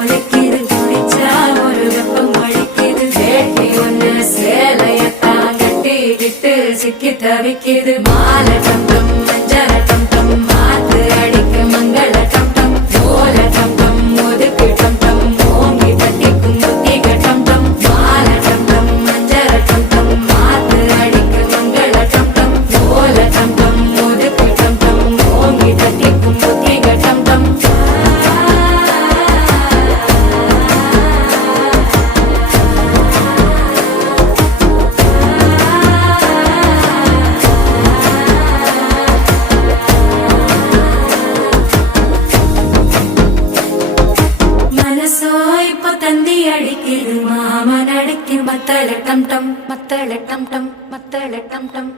கொலைக்குது குடிச்சா ஒரு வெப்பம் அடிக்குது வேட்டி ஒண்ணு சேலையத்தான் கட்டிக்கிட்டு சிக்கி தவிக்குது மாலை டம் டம் மஞ்சள் டம் டம் மாத்து அடிக்க மங்கள டம் டம் ஓல டம் டம் ஒதுக்கு டம் டம் ஓங்கி தட்டிக்கும் புத்திக டம் டம் மாலை டம் டம் மஞ்சள் டம் டம் மாத்து அடிக்க மங்கள டம் டம் ஓல டம் டம் ஒதுக்கு டம் டம் ஓங்கி தட்டிக்கும் புத்திக டம் டம் மனசோ இப்ப தந்தி அடிக்குது மாமன் அடிக்கு மத்தள டம் டம் மத்தள டம் டம் மத்தள டம் டம்